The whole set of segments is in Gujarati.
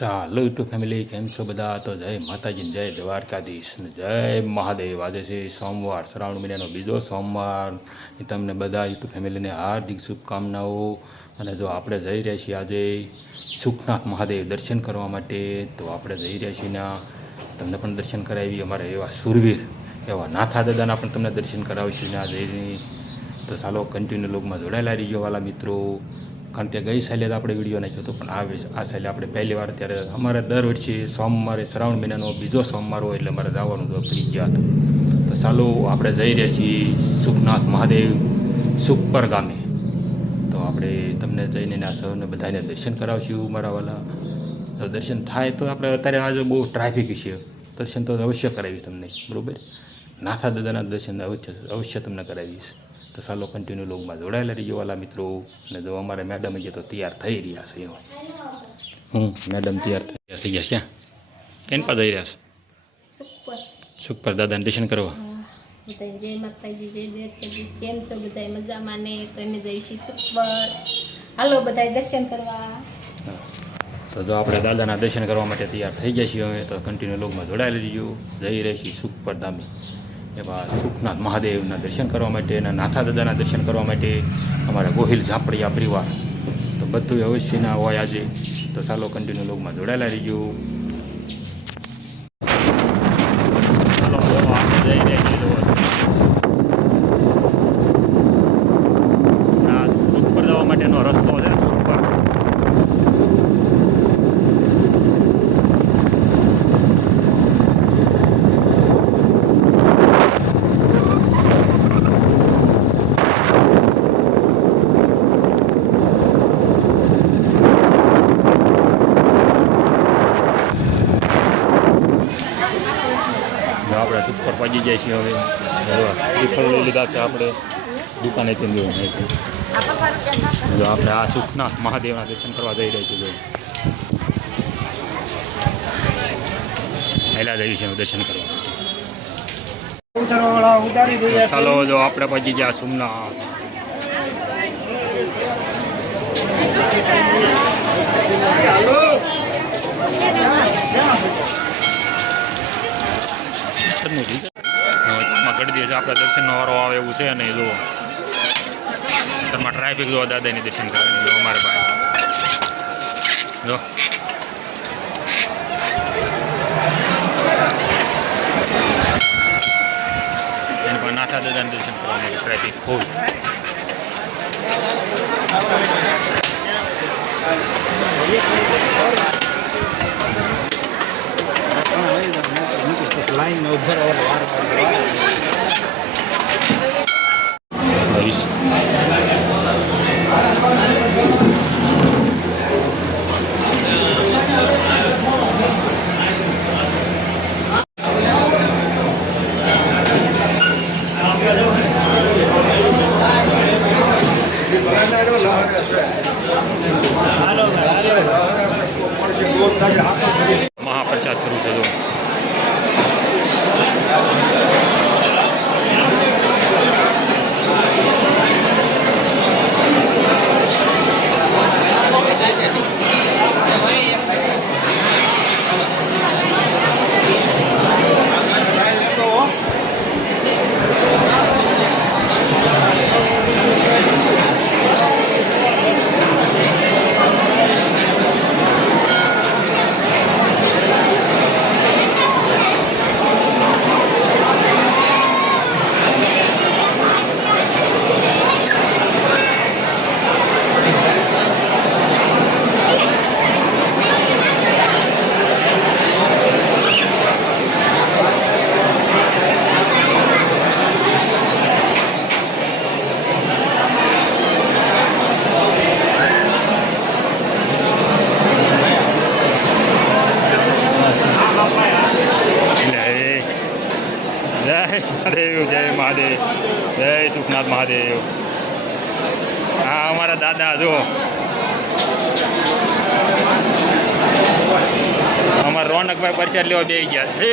ચાલો યુટ્યુબ ફેમિલી કેમ છો બધા? તો જય માતાજી જય દ્વારકાધીશ જય મહાદેવ. આજે છે સોમવાર, શ્રાવણ મહિનાનો બીજો સોમવાર. એ તમને બધા યુટ્યુબ ફેમિલીને હાર્દિક શુભકામનાઓ. અને જો આપણે જઈ રહ્યા છીએ આજે સુખનાથ મહાદેવ દર્શન કરવા માટે, તો આપણે જઈ રહ્યા છીએ ના. તમને પણ દર્શન કરાવી અમારા એવા સુરવીર, એવા નાથા દાદાના પણ તમને દર્શન કરાવીશું ના જઈને. તો ચાલો કન્ટિન્યુ લોકમાં જોડાયેલા રહીજો વાલા મિત્રો. કારણ કે ગઈ સાલે જ આપણે વીડિયો નાખ્યો હતો, પણ આ આ સાલે આપણે પહેલી વાર ત્યારે અમારે દર વર્ષે સોમવારે શ્રાવણ મહિનાનો બીજો સોમવાર હોય એટલે અમારે જવાનું તો હતા. તો ચાલો આપણે જઈ રહ્યા છીએ સુખનાથ મહાદેવ સુખપર ગામે તો આપણે તમને જઈને આ સૌને બધાને દર્શન કરાવશું મારા વાલા. દર્શન થાય તો આપણે અત્યારે આજે બહુ ટ્રાફિક છે, દર્શન તો અવશ્ય કરાવીશ તમને, બરાબર? નાથા દાદાના દર્શન અવશ્ય અવશ્ય તમને કરાવીશ. તો ચાલો કન્ટિન્યુ લોગમાં જોડાયેલા રહીજો વાલા મિત્રો. અને જો અમારે મેડમ જે તો તૈયાર થઈ રહ્યા છે એવા હું. મેડમ તૈયાર તૈયાર થઈ ગયા છે કેન પા જઈ રહ્યા છે? સુખ પર દાદાને દર્શન કરવા? બધા જય માતાજી જય દેવતાજી. કેમ છો બધા મજામાં ને? તો અમે જઈશું હાલો બધા દર્શન કરવા. તો જો આપણે દાદાના દર્શન કરવા માટે તૈયાર થઈ ગયા છીએ અમે તો કન્ટિન્યુ લોગમાં જોડાયેલી રહીજો જઈ રહી સુખ પર ધામે. એવા સુખનાથ મહાદેવના દર્શન કરવા માટે એના નાથા દાદાના દર્શન કરવા માટે અમારા ગોહિલ ઝાપડિયા પરિવાર. તો બધું અવશ્યના હોય આજે. તો ચાલો કન્ટિન્યુ લોગમાં જોડાયેલા રહીજો ચાલો જો આપણે જઈ રહ્યા છીએ જો. આ સુખપર જવા માટેનો રસ્તો છે સુખપર આપણે સુપર પહોંચી જાય છે હવે શ્રીફળ લઈ લીધા છે આપણે દુકાનેથી જો અહીંથી. જો આપણે આ સુખનાથ મહાદેવના દર્શન કરવા જઈ રહ્યા છીએ પહેલાં જઈએ છીએ દર્શન કરવા ચાલો જો આપણે પછી ગયા સોમનાથ દર્શનનું છે. એમાં ગળદી છે. આપણે દર્શનનો વારો આવે એવું છે અને જો ઘરમાં ટ્રાફિક જોવા દાદાની દર્શન કરવાની. જો અમારે ભાઈ. જો નાથા દાદાને દર્શન કરવા માટે ટ્રાફિક ફૂલ લાઈન ઉભર વાર રહીશ મહાપ્રસાદ શરૂ છે જો જય જય મહાદેવ જય મહાદેવ જય સુખનાથ મહાદેવ હા અમારા દાદા જો અમારા રોનકભાઈ પરચાર લેવા બે ગયા છે.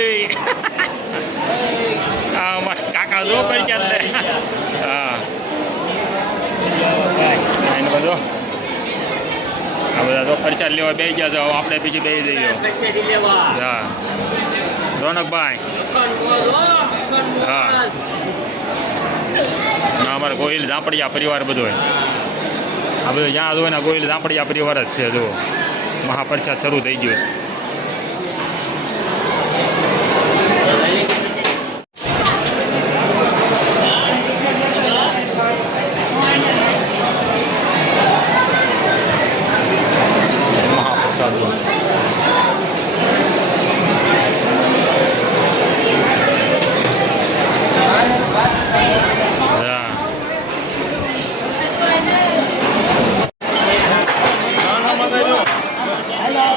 અમારા કાકા જો પરચાર લે. હા. એને બધો. આ બધા તો ખર્ચા લેવા બે ગયા છે. આપણે પછી બે જઈએ. હા. રોનકભાઈ. હા. અમારે ગોહિલ ઝાંપડિયા પરિવાર બધો આ બધું જ્યાં જોઈને ગોયલ ગોહિલ ઝાંપડિયા પરિવાર જ છે જો મહાપ્રસાદ શરૂ થઈ ગયું છે મહાપ્રસાદ હા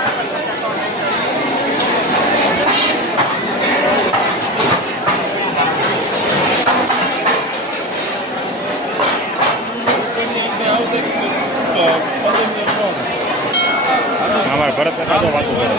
અમારા ભરત કાકા વાતો કરે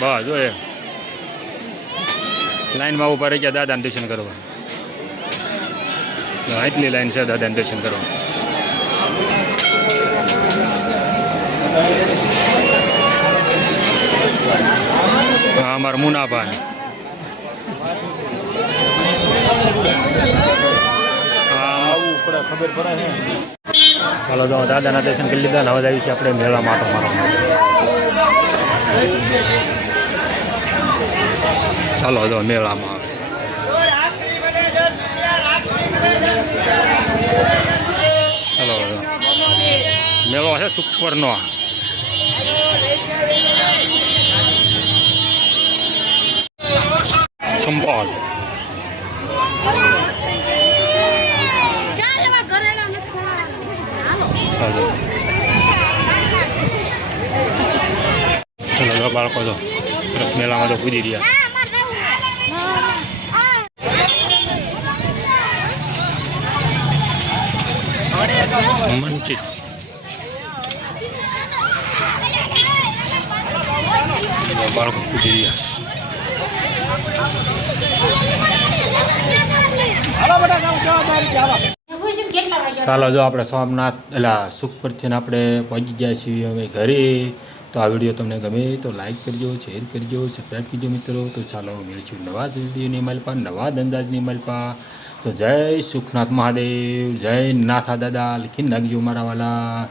બસ જો એ લાઈનમાં ઊભા રહી ગયા દાદાને દર્શન કરવા. એટલી આટલી લાઈન છે દાદાને દર્શન કરવા. હા અમારા મુનાભાઈ. હા ખબર પડે ચાલો તો દાદાના દર્શન કરી લીધા હવે આવી છે આપણે મેળામાં આટો મારવા ચાલો તો મેળામાં ચાલો. મેળો છે સુપરનો સંભાળ બાળકો તો મેળામાં તો કૂદી રહ્યા. મંચિત બાળકો કૂદી રહ્યા. ચાલો જો આપણે સોમનાથ એટલે સુખપરથી આપણે પહોંચી ગયા છીએ અમે ઘરે, તો આ વીડિયો તમને ગમે તો લાઇક કરજો શેર કરજો સબસ્ક્રાઈબ કરજો મિત્રો. તો ચાલો, મળીશું નવા વિડીયોની માલપા નવા અંદાજની માલપા તો જય સુખનાથ મહાદેવ જય નાથા દાદા લખી નાખજો મારા વાલા.